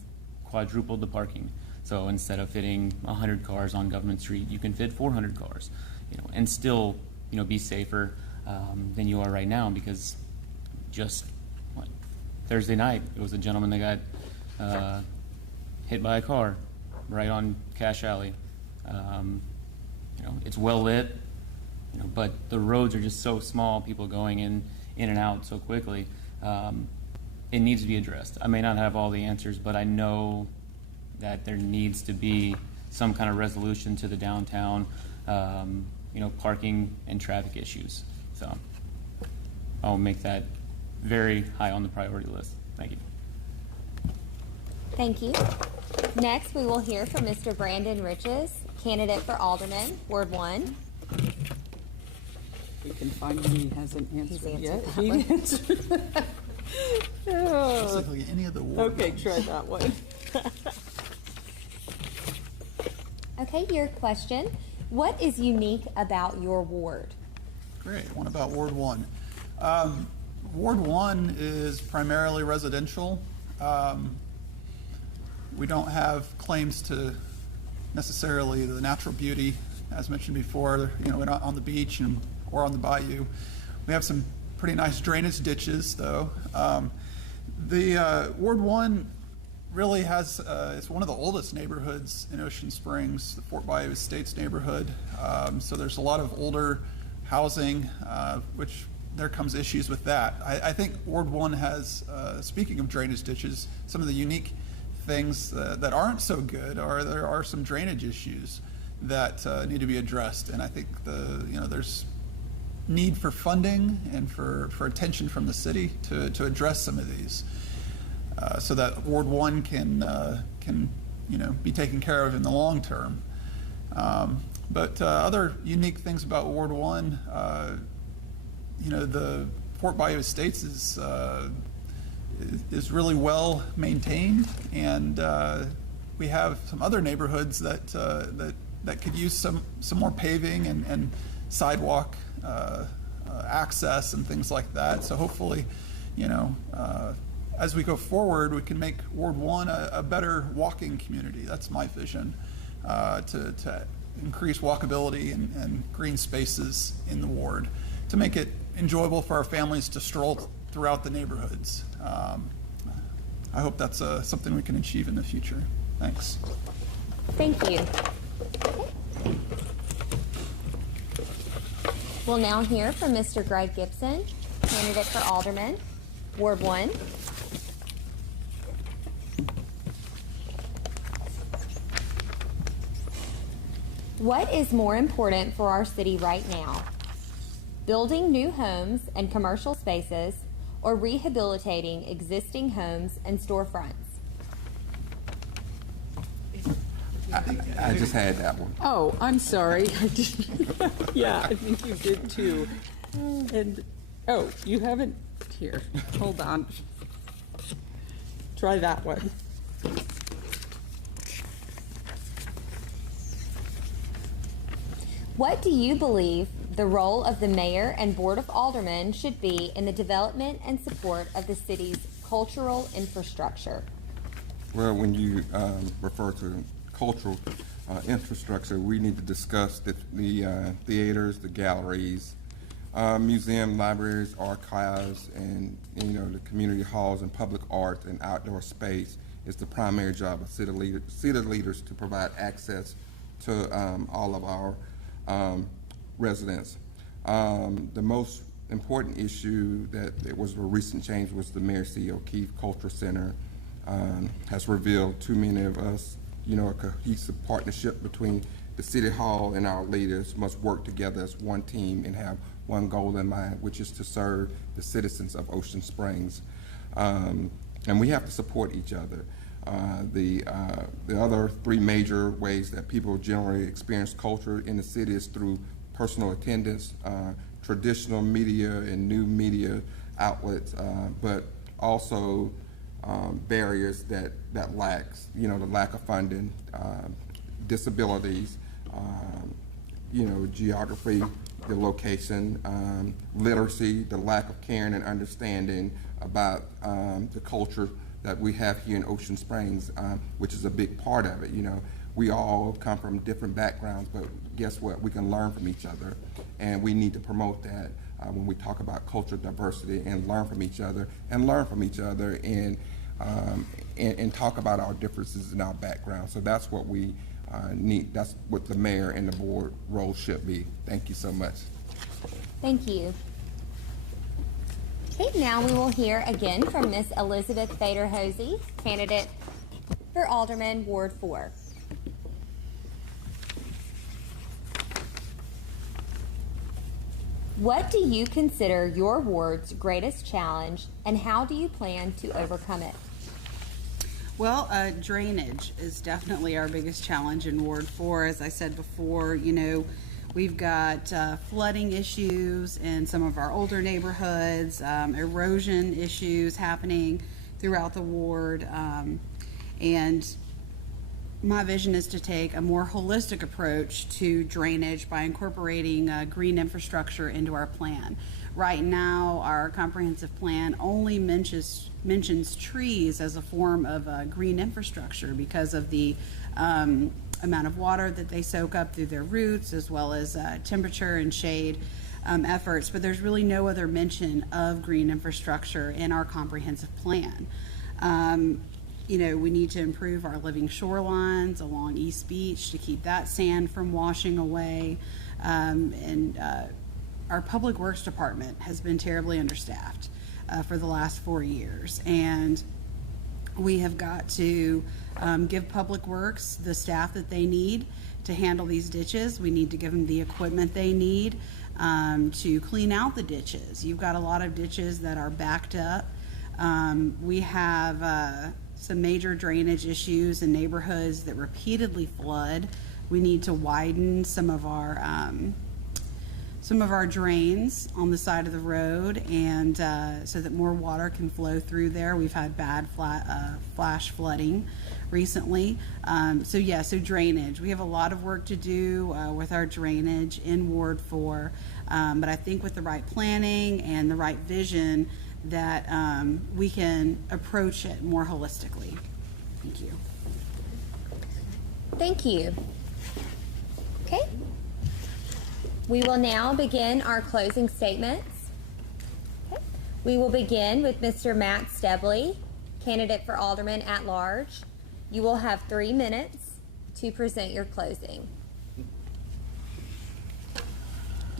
quadrupled the parking. So instead of fitting 100 cars on Government Street, you can fit 400 cars, and still be safer than you are right now. Because just Thursday night, it was a gentleman that got hit by a car right on Cash Alley. It's well lit, but the roads are just so small, people going in and out so quickly. It needs to be addressed. I may not have all the answers, but I know that there needs to be some kind of resolution to the downtown, parking and traffic issues. So I'll make that very high on the priority list. Thank you. Thank you. Next, we will hear from Mr. Brandon Riches, candidate for Alderman, Ward 1. We can find him. He hasn't answered answered yet. that He one. answered that. Oh. Basically, any of the ward Okay, ones. try that one. Okay, your question. What is unique about your ward? Great. One about Ward 1. Ward 1 is primarily residential. We don't have claims to necessarily the natural beauty, as mentioned before. We're not on the beach or on the bayou. We have some pretty nice drainage ditches, though. The Ward 1 really has, it's one of the oldest neighborhoods in Ocean Springs, the Fort Bayou Estates neighborhood. So there's a lot of older housing, which there comes issues with that. I think Ward 1 has, speaking of drainage ditches, some of the unique things that aren't so good, or there are some drainage issues that need to be addressed. And I think there's need for funding and for attention from the city to address some of these, so that Ward 1 can be taken care of in the long term. But other unique things about Ward 1, the Fort Bayou Estates is really well maintained, and we have some other neighborhoods that could use some more paving and sidewalk access and things like that. So hopefully, as we go forward, we can make Ward 1 a better walking community. That's my vision, to increase walkability and green spaces in the ward, to make it enjoyable for our families to stroll throughout the neighborhoods. I hope that's something we can achieve in the future. Thanks. Thank you. We'll now hear from Mr. Greg Gibson, candidate for Alderman, Ward 1. What is more important for our city right now? Building new homes and commercial spaces, or rehabilitating existing homes and storefronts? I just had that one. Oh, I'm sorry. I didn't. Yeah, I think you did too. And, oh, you haven't, here, hold on. Try that one. What do you believe the role of the mayor and board of aldermen should be in the development and support of the city's cultural infrastructure? Well, when you refer to cultural infrastructure, we need to discuss the theaters, the galleries, museum, libraries, archives, and the community halls and public art and outdoor space is the primary job of city leaders to provide access to all of our residents. The most important issue that was a recent change was the Mayor C. O'Keefe Cultural Center has revealed to many of us, a cohesive partnership between the City Hall and our leaders must work together as one team and have one goal in mind, which is to serve the citizens of Ocean Springs. And we have to support each other. The other three major ways that people generally experience culture in the city is through personal attendance, traditional media and new media outlets, but also barriers that lacks, the lack of funding, disabilities, geography, the location, literacy, the lack of caring and understanding about the culture that we have here in Ocean Springs, which is a big part of it. We all come from different backgrounds, but guess what? We can learn from each other, and we need to promote that when we talk about cultural diversity, and learn from each other, and talk about our differences in our background. So that's what we need. That's what the mayor and the board role should be. Thank you so much. Thank you. Okay, now we will hear again from Miss Elizabeth Fader-Hosey, candidate for Alderman, Ward 4. What do you consider your ward's greatest challenge, and how do you plan to overcome it? Well, drainage is definitely our biggest challenge in Ward 4. As I said before, we've got flooding issues in some of our older neighborhoods, erosion issues happening throughout the ward, and my vision is to take a more holistic approach to drainage by incorporating green infrastructure into our plan. Right now, our comprehensive plan only mentions trees as a form of green infrastructure because of the amount of water that they soak up through their roots, as well as temperature and shade efforts. But there's really no other mention of green infrastructure in our comprehensive plan. We need to improve our living shorelines along East Beach to keep that sand from washing away. Our Public Works Department has been terribly understaffed for the last 4 years. And we have got to give Public Works the staff that they need to handle these ditches. We need to give them the equipment they need to clean out the ditches. You've got a lot of ditches that are backed up. We have some major drainage issues in neighborhoods that repeatedly flood. We need to widen some of our drains on the side of the road, and so that more water can flow through there. We've had bad flash flooding recently. So drainage. We have a lot of work to do with our drainage in Ward 4, but I think with the right planning and the right vision, that we can approach it more holistically. Thank you. Thank you. Okay. We will now begin our closing statements. Okay. We will begin with Mr. Matt Stebley, candidate for Alderman at Large. You will have 3 minutes to present your closing.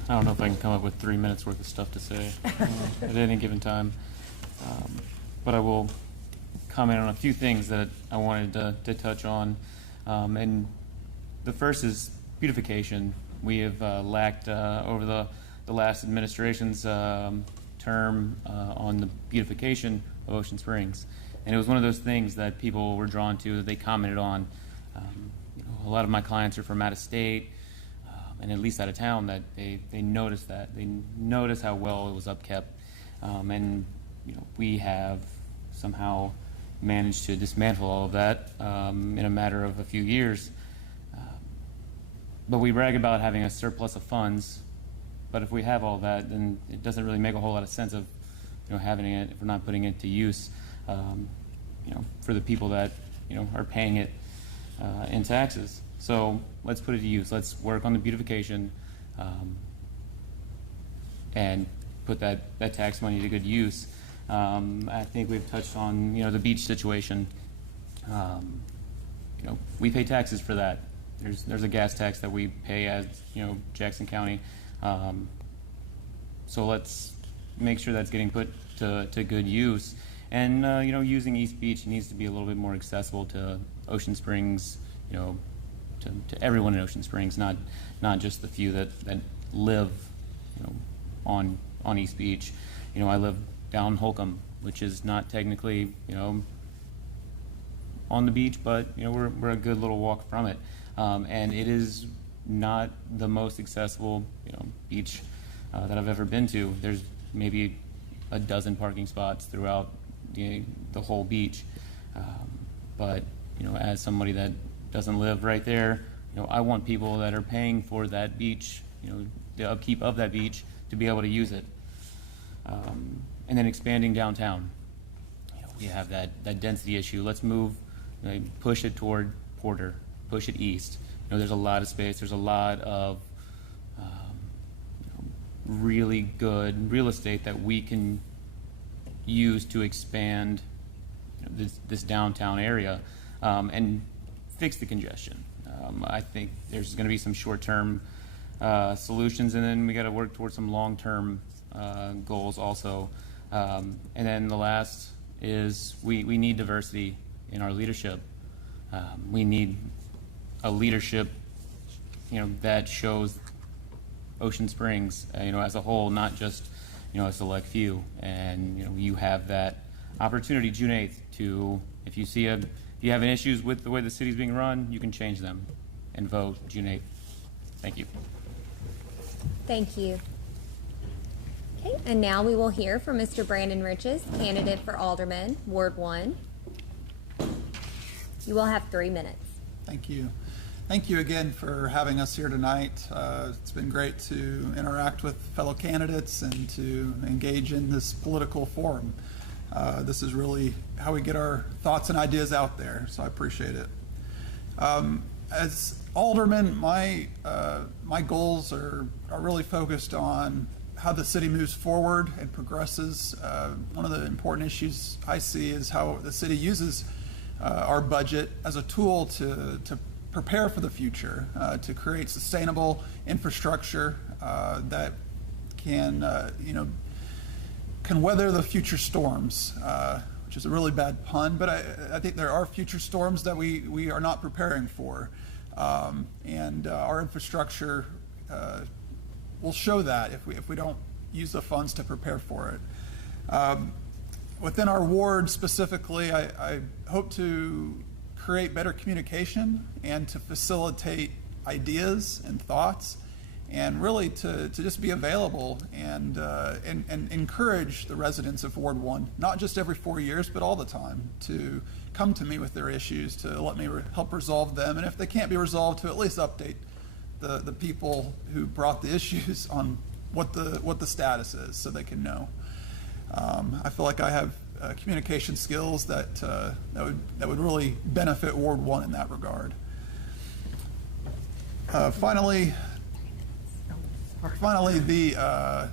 I don't know if I can come up with 3 minutes worth of stuff to say at any given time, but I will comment on a few things that I wanted to touch on. And the first is beautification. We have lacked over the last administration's term on the beautification of Ocean Springs. And it was one of those things that people were drawn to, that they commented on. A lot of my clients are from out of state, and at least out of town, that they noticed that. They noticed how well it was upkept. And we have somehow managed to dismantle all of that in a matter of a few years. But we brag about having a surplus of funds, but if we have all that, then it doesn't really make a whole lot of sense of having it if we're not putting it to use for the people that are paying it in taxes. So let's put it to use. Let's work on the beautification and put that tax money to good use. I think we've touched on the beach situation. We pay taxes for that. There's a gas tax that we pay as Jackson County. So let's make sure that's getting put to good use. And using East Beach needs to be a little bit more accessible to Ocean Springs, to everyone in Ocean Springs, not just the few that live on East Beach. I live down Holcomb, which is not technically on the beach, but we're a good little walk from it. And it is not the most accessible beach that I've ever been to. There's maybe a dozen parking spots throughout the whole beach. But as somebody that doesn't live right there, I want people that are paying for that beach, the upkeep of that beach, to be able to use it. And then expanding downtown. We have that density issue. Let's move, push it toward Porter, push it east. There's a lot of space. There's a lot of really good real estate that we can use to expand this downtown area and fix the congestion. I think there's going to be some short-term solutions, and then we got to work towards some long-term goals also. And then the last is we need diversity in our leadership. We need a leadership, that shows Ocean Springs, as a whole, not just, a select few. And, you have that opportunity June 8th to, if you have any issues with the way the city's being run, you can change them and vote June 8th. Thank you. Thank you. Okay, and now we will hear from Mr. Brandon Riches, candidate for Alderman, Ward 1. You will have 3 minutes. Thank you. Thank you again for having us here tonight. It's been great to interact with fellow candidates and to engage in this political forum. This is really how we get our thoughts and ideas out there, so I appreciate it. As Alderman, my goals are really focused on how the city moves forward and progresses. One of the important issues I see is how the city uses our budget as a tool to prepare for the future, to create sustainable infrastructure that can weather the future storms, which is a really bad pun, but I think there are future storms that we are not preparing for. And our infrastructure will show that if we don't use the funds to prepare for it. Within our ward specifically, I hope to create better communication and to facilitate ideas and thoughts, and really to just be available and encourage the residents of Ward 1, not just every 4 years, but all the time, to come to me with their issues, to let me help resolve them, and if they can't be resolved, to at least update the people who brought the issues on what the status is, so they can know. I feel like I have communication skills that would really benefit Ward 1 in that regard. Finally, the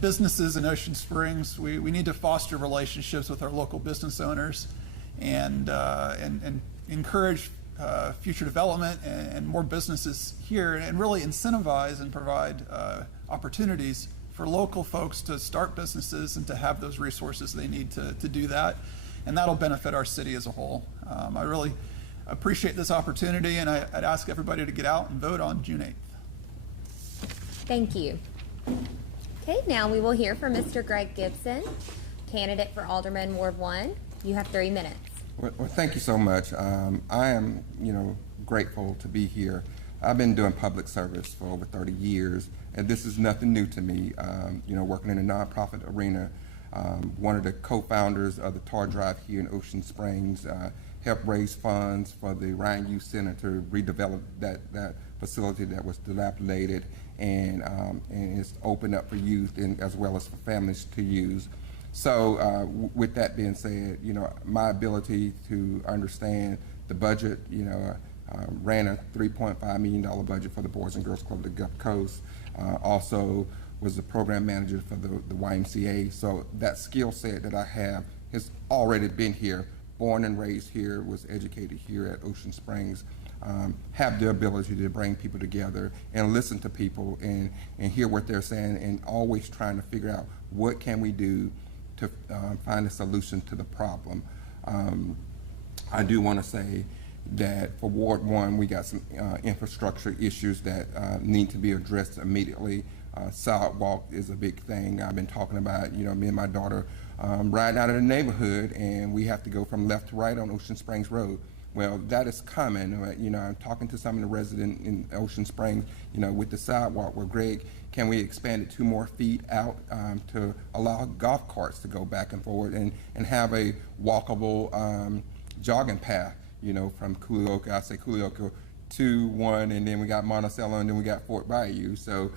businesses in Ocean Springs, we need to foster relationships with our local business owners and encourage future development and more businesses here, and really incentivize and provide opportunities for local folks to start businesses and to have those resources they need to do that, and that'll benefit our city as a whole. I really appreciate this opportunity, and I'd ask everybody to get out and vote on June 8th. Thank you. Okay, now we will hear from Mr. Greg Gibson, candidate for Alderman, Ward 1. You have 3 minutes. Well, thank you so much. I am, grateful to be here. I've been doing public service for over 30 years, and this is nothing new to me. Working in a nonprofit arena, one of the co-founders of the Tar Drive here in Ocean Springs, helped raise funds for the Ryan Youth Center to redevelop that facility that was dilapidated, and it's opened up for youth and as well as for families to use. So with that being said, my ability to understand the budget, ran a $3.5 million budget for the Boys and Girls Club of the Gulf Coast. Also was the program manager for the YMCA. So that skill set that I have has already been here, born and raised here, was educated here at Ocean Springs. Have the ability to bring people together and listen to people and hear what they're saying, and always trying to figure out what can we do to find a solution to the problem. I do want to say that for Ward 1, we got some infrastructure issues that need to be addressed immediately. Sidewalk is a big thing. I've been talking about, me and my daughter riding out of the neighborhood, and we have to go from left to right on Ocean Springs Road. Well, that is common. I'm talking to some of the residents in Ocean Springs, with the sidewalk, where Greg, can we expand it 2 more feet out to allow golf carts to go back and forward and have a walkable jogging path, you know, from Culioca to 1, and then we got Monticello, and then we got Fort Bayou. So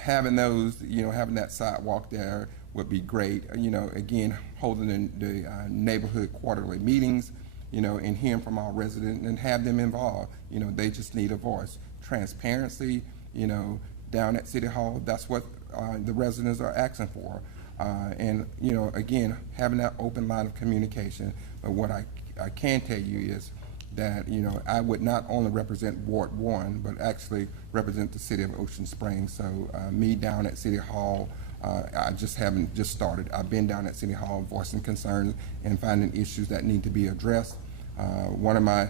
having those, you know, having that sidewalk there would be great. You know, again, holding the neighborhood quarterly meetings, you know, and hearing from our residents and have them involved. You know, they just need a voice. Transparency, you know, down at City Hall, that's what the residents are asking for. And, you know, again, having that open line of communication. But what I can tell you is that, you know, I would not only represent Ward 1, but actually represent the city of Ocean Springs. So me down at City Hall, I just haven't just started. I've been down at City Hall voicing concerns and finding issues that need to be addressed. One of my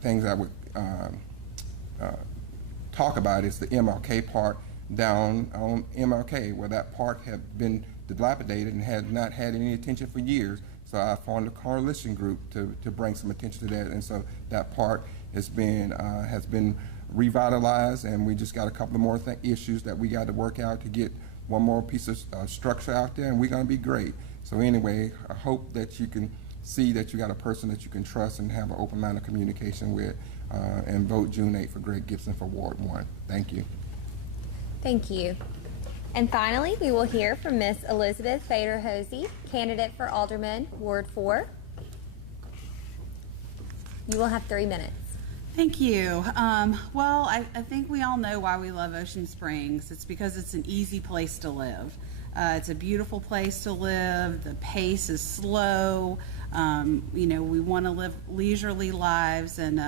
things I would talk about is the MLK Park down on MLK, where that park had been dilapidated and had not had any attention for years. So I formed a coalition group to bring some attention to that, and so that park has been revitalized, and we just got a couple of more issues that we got to work out to get one more piece of structure out there, and we're going to be great. So anyway, I hope that you can see that you got a person that you can trust and have an open line of communication with, and vote June 8th for Greg Gibson for Ward 1. Thank you. Thank you. And finally, we will hear from Miss Elizabeth Fader-Hosey, candidate for Alderman, Ward 4. You will have 3 minutes. Thank you. Well, I think we all know why we love Ocean Springs. It's because it's an easy place to live. It's a beautiful place to live. The pace is slow. You know, we want to live leisurely lives and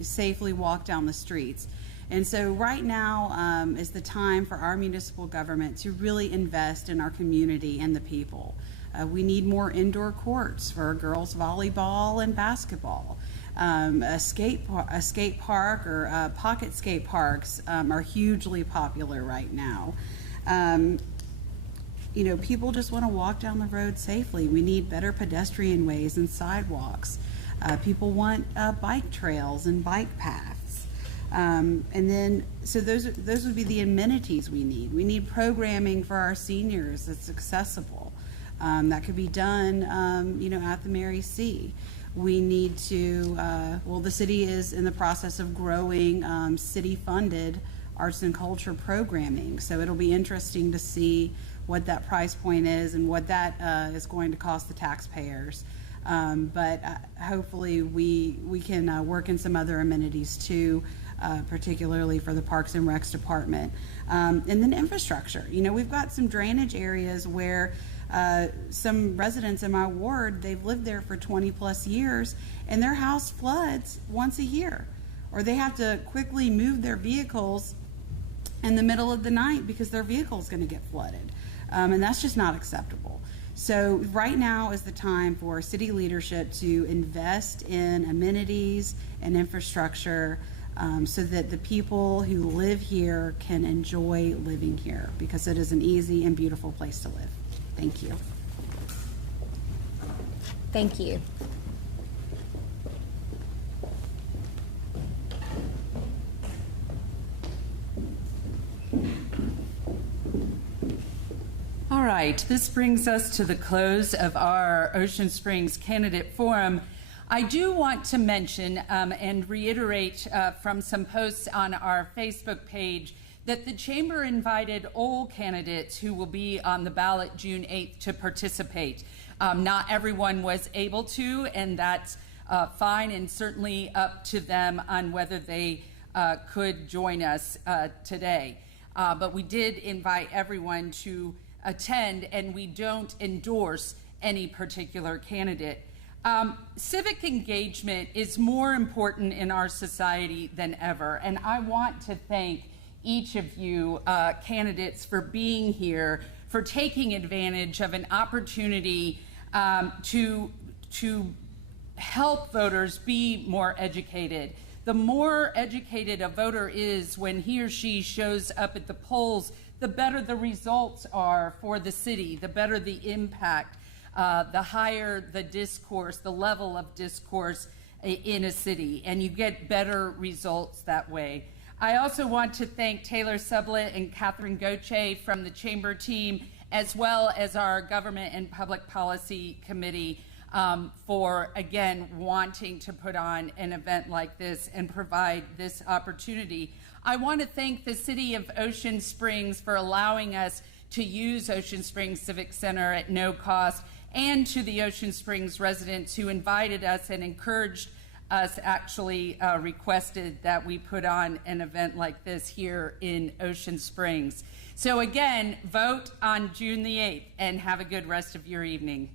safely walk down the streets. And so right now is the time for our municipal government to really invest in our community and the people. We need more indoor courts for girls volleyball and basketball. A skate park or pocket skate parks are hugely popular right now. You know, people just want to walk down the road safely. We need better pedestrian ways and sidewalks. People want bike trails and bike paths. And then, so those would be the amenities we need. We need programming for our seniors that's accessible. That could be done, you know, at the Mary C. We need to, well, the city is in the process of growing city-funded arts and culture programming. So it'll be interesting to see what that price point is and what that is going to cost the taxpayers. But hopefully we can work in some other amenities too, particularly for the Parks and Recs Department. And then infrastructure. You know, we've got some drainage areas where some residents in my ward, they've lived there for 20+ years, and their house floods once a year. Or they have to quickly move their vehicles in the middle of the night because their vehicle is going to get flooded. And that's just not acceptable. So right now is the time for city leadership to invest in amenities and infrastructure so that the people who live here can enjoy living here, because it is an easy and beautiful place to live. Thank you. Thank you. All right, this brings us to the close of our Ocean Springs Candidate Forum. I do want to mention and reiterate from some posts on our Facebook page that the Chamber invited all candidates who will be on the ballot June 8th to participate. Not everyone was able to, and that's fine, and certainly up to them on whether they could join us today. But we did invite everyone to attend, and we don't endorse any particular candidate. Civic engagement is more important in our society than ever, and I want to thank each of you candidates for being here, for taking advantage of an opportunity to help voters be more educated. The more educated a voter is when he or she shows up at the polls, the better the results are for the city, the better the impact, the higher the discourse, the level of discourse in a city, and you get better results that way. I also want to thank Taylor Sublett and Catherine Goche from the Chamber team, as well as our Government and Public Policy Committee for, again, wanting to put on an event like this and provide this opportunity. I want to thank the City of Ocean Springs for allowing us to use Ocean Springs Civic Center at no cost, and to the Ocean Springs residents who invited us and encouraged us, actually requested that we put on an event like this here in Ocean Springs. So again, vote on June the 8th and have a good rest of your evening.